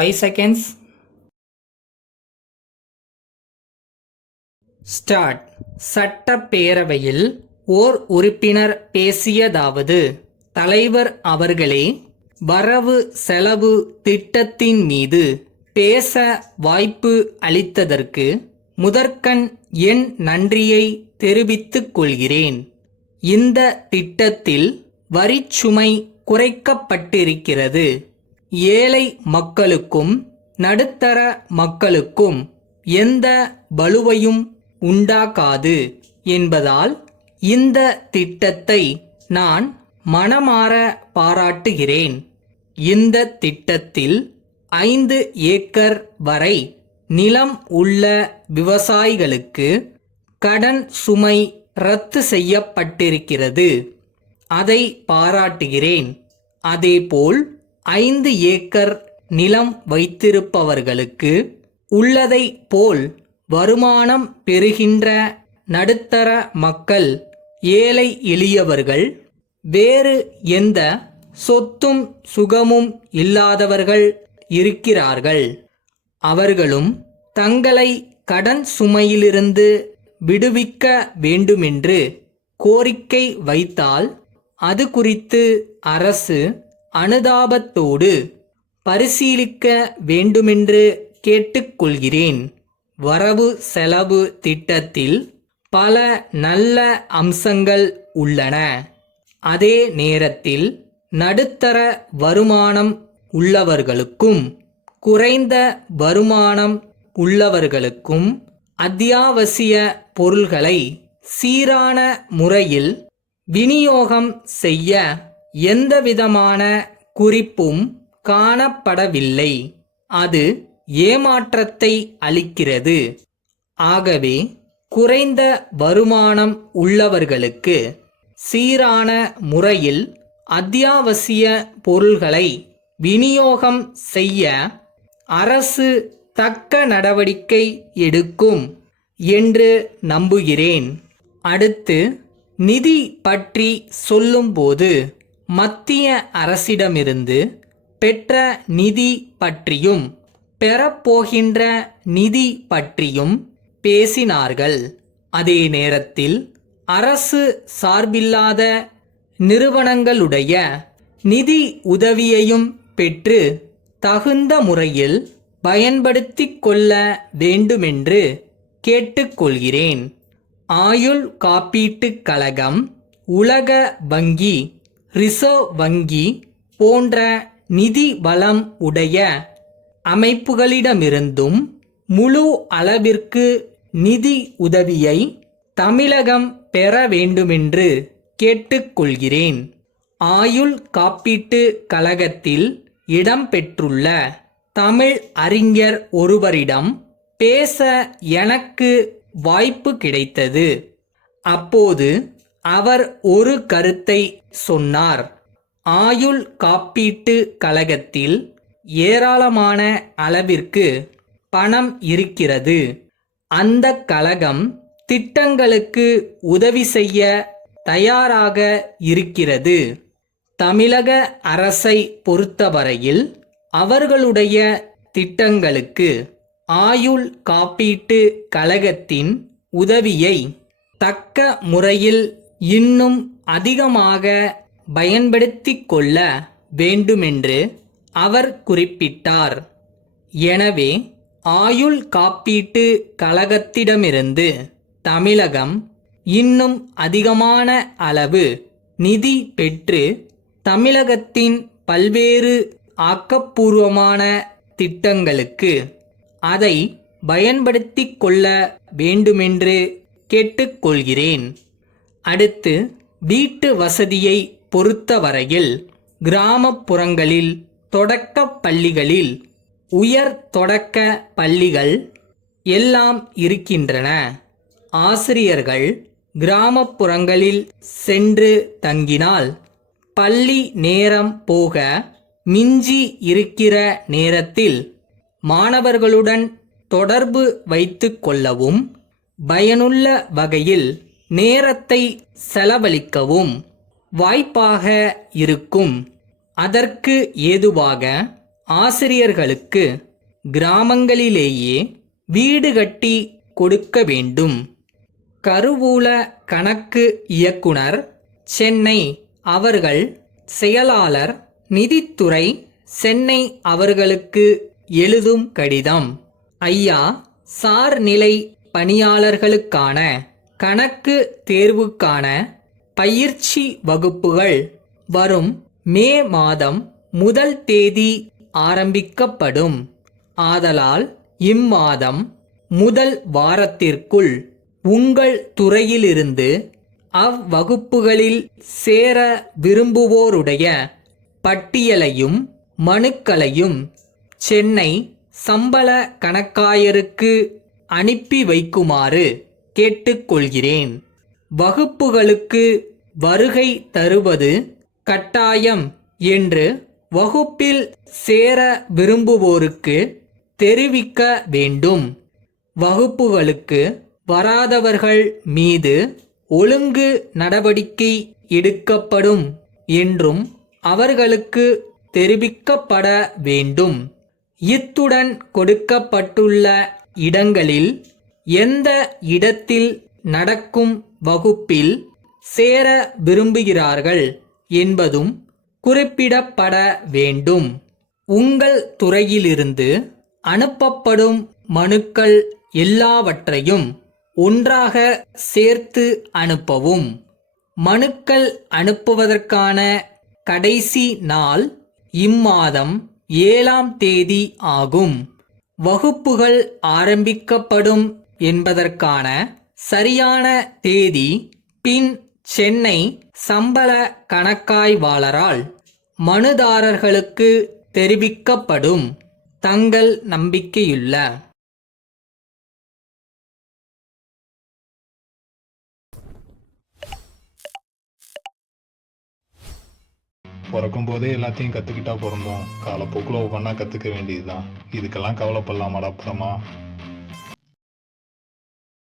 5 seconds. Start. சட்டப்பேரவையில் ஓர் உறுப்பினர் பேசியதாவது: தலைவர் அவர்களே, வரவு செலவு திட்டத்தின் மீது பேச வாய்ப்பு அளித்ததற்கு முதற்கண் என் நன்றியை தெரிவித்துக் கொள்கிறேன். இந்த திட்டத்தில் வரிச்சுமை குறைக்கப்பட்டிருக்கிறது. ஏழை மக்களுக்கும் நடுத்தர மக்களுக்கும் எந்த பளுவையும் உண்டாக்காது என்பதால் இந்த திட்டத்தை நான் மனமார பாராட்டுகிறேன். இந்த திட்டத்தில் 5 ஏக்கர் வரை நிலம் உள்ள விவசாயிகளுக்கு கடன் சுமை ரத்து செய்யப்பட்டிருக்கிறது. அதை பாராட்டுகிறேன். அதேபோல் 5 ஏக்கர் நிலம் வைத்திருப்பவர்களுக்கு உள்ளதை போல் வருமானம் பெறுகின்ற நடுத்தர மக்கள், ஏழை எளியவர்கள், வேறு எந்த சொத்தும் சுகமும் இல்லாதவர்கள் இருக்கிறார்கள். அவர்களும் தங்களை கடன் சுமையிலிருந்து விடுவிக்க வேண்டுமென்று கோரிக்கை வைத்தால் அது குறித்து அரசு அனுதாபத்தோடு பரிசீலிக்க வேண்டுமென்று கேட்டுக்கொள்கிறேன். வரவு செலவு திட்டத்தில் பல நல்ல அம்சங்கள் உள்ளன. அதே நேரத்தில் நடுத்தர வருமானம் உள்ளவர்களுக்கும் குறைந்த வருமானம் உள்ளவர்களுக்கும் அத்தியாவசிய பொருள்களை சீரான முறையில் விநியோகம் செய்ய எந்தவிதமான குறிப்பும் காணப்படவில்லை. அது ஏமாற்றத்தை அளிக்கிறது. ஆகவே குறைந்த வருமானம் உள்ளவர்களுக்கு சீரான முறையில் அத்தியாவசிய பொருள்களை விநியோகம் செய்ய அரசு தக்க நடவடிக்கை எடுக்கும் என்று நம்புகிறேன். அடுத்து, நிதி பற்றி சொல்லும்போது மத்திய அரசிடமிருந்து பெற்ற நிதி பற்றியும் பெறப்போகின்ற நிதி பற்றியும் பேசினார்கள். அதே நேரத்தில் அரசு சார்பில்லாத நிறுவனங்களுடைய நிதி உதவியையும் பெற்று தகுந்த முறையில் பயன்படுத்திக் கொள்ள வேண்டுமென்று கேட்டுக்கொள்கிறேன். ஆயுள் காப்பீட்டுக் கழகம், உலக வங்கி, ரிசர்வ் வங்கி போன்ற நிதி வளம் உடைய அமைப்புகளிடமிருந்தும் முழு அளவிற்கு நிதி உதவியை தமிழகம் பெற வேண்டுமென்று கேட்டுக்கொள்கிறேன். ஆயுள் காப்பீட்டு கழகத்தில் இடம்பெற்றுள்ள தமிழ் அறிஞர் ஒருவரிடம் பேச எனக்கு வாய்ப்பு கிடைத்தது. அப்போது அவர் ஒரு கருத்தை சொன்னார். ஆயுள் காப்பீட்டு கழகத்தில் ஏராளமான அளவிற்கு பணம் இருக்கிறது. அந்த கழகம் திட்டங்களுக்கு உதவி செய்ய தயாராக இருக்கிறது. தமிழக அரசை பொறுத்தவரையில் அவர்களுடைய திட்டங்களுக்கு ஆயுள் காப்பீட்டு கழகத்தின் உதவியை தக்க முறையில் இன்னும் அதிகமாக பயன்படுத்திக் கொள்ள வேண்டுமென்று அவர் குறிப்பிட்டார். எனவே ஆயுள் காப்பீட்டு கழகத்திடமிருந்து தமிழகம் இன்னும் அதிகமான அளவு நிதி பெற்று தமிழகத்தின் பல்வேறு ஆக்கப்பூர்வமான திட்டங்களுக்கு அதை பயன்படுத்திக் கொள்ள வேண்டுமென்று கேட்டுக்கொள்கிறேன். அடுத்து, வீட்டு வசதியை பொறுத்தவரையில் கிராமப்புறங்களில் தொடக்க பள்ளிகளில், உயர் தொடக்க பள்ளிகள் எல்லாம் இருக்கின்றன. ஆசிரியர்கள் கிராமப்புறங்களில் சென்று தங்கினால் பள்ளி நேரம் போக மிஞ்சி இருக்கிற நேரத்தில் மாணவர்களுடன் தொடர்பு வைத்து கொள்ளவும் பயனுள்ள வகையில் நேரத்தை செலவழிக்கவும் வாய்ப்பாக இருக்கும். அதற்கு ஏதுவாக ஆசிரியர்களுக்கு கிராமங்களிலேயே வீடு கட்டி கொடுக்க வேண்டும். கருவூல கணக்கு இயக்குனர், சென்னை அவர்கள் செயலாளர் நிதித்துறை, சென்னை அவர்களுக்கு எழுதும் கடிதம்: ஐயா, சார்நிலை பணியாளர்களுக்கான கணக்கு தேர்வுக்கான பயிற்சி வகுப்புகள் வரும் மே மாதம் 1 தேதி ஆரம்பிக்கப்படும். ஆதலால் இம்மாதம் 1 வாரத்திற்குள் உங்கள் துறையிலிருந்து அவ்வகுப்புகளில் சேர விரும்புவோருடைய பட்டியலையும் மனுக்களையும் சென்னை சம்பள கணக்காயருக்கு அனுப்பி வைக்குமாறு கேட்டுக்கொள்கிறேன். வகுப்புகளுக்கு வருகை தருவது கட்டாயம் என்று வகுப்பில் சேர விரும்புவோருக்கு தெரிவிக்க வேண்டும். வகுப்புகளுக்கு வராதவர்கள் மீது ஒழுங்கு நடவடிக்கை எடுக்கப்படும் என்றும் அவர்களுக்கு தெரிவிக்கப்பட வேண்டும். இத்துடன் கொடுக்கப்பட்டுள்ள இடங்களில் எந்த இடத்தில் நடக்கும் வகுப்பில் சேர விரும்புகிறார்கள் என்பதும் குறிப்பிடப்பட வேண்டும். உங்கள் துறையிலிருந்து அனுப்பப்படும் மனுக்கள் எல்லாவற்றையும் ஒன்றாக சேர்த்து அனுப்பவும். மனுக்கள் அனுப்புவதற்கான கடைசி நாள் இம்மாதம் 7ஆம் தேதி ஆகும். வகுப்புகள் ஆரம்பிக்கப்படும் என்பதற்கான சரியான தேதி பின் சென்னை சம்பள கணக்காய்வாளரால் மனுதாரர்களுக்கு தெரிவிக்கப்படும். தங்கள் நம்பிக்கையுள்ள பிறக்கும் போதே எல்லாத்தையும் கற்றுக்கிட்டா பிறந்தோம். காலப்போக்கில் ஒவ்வொன்றா கற்றுக்க வேண்டியதுதான். இதுக்கெல்லாம் கவலைப்படலாமாடா அப்புறமா?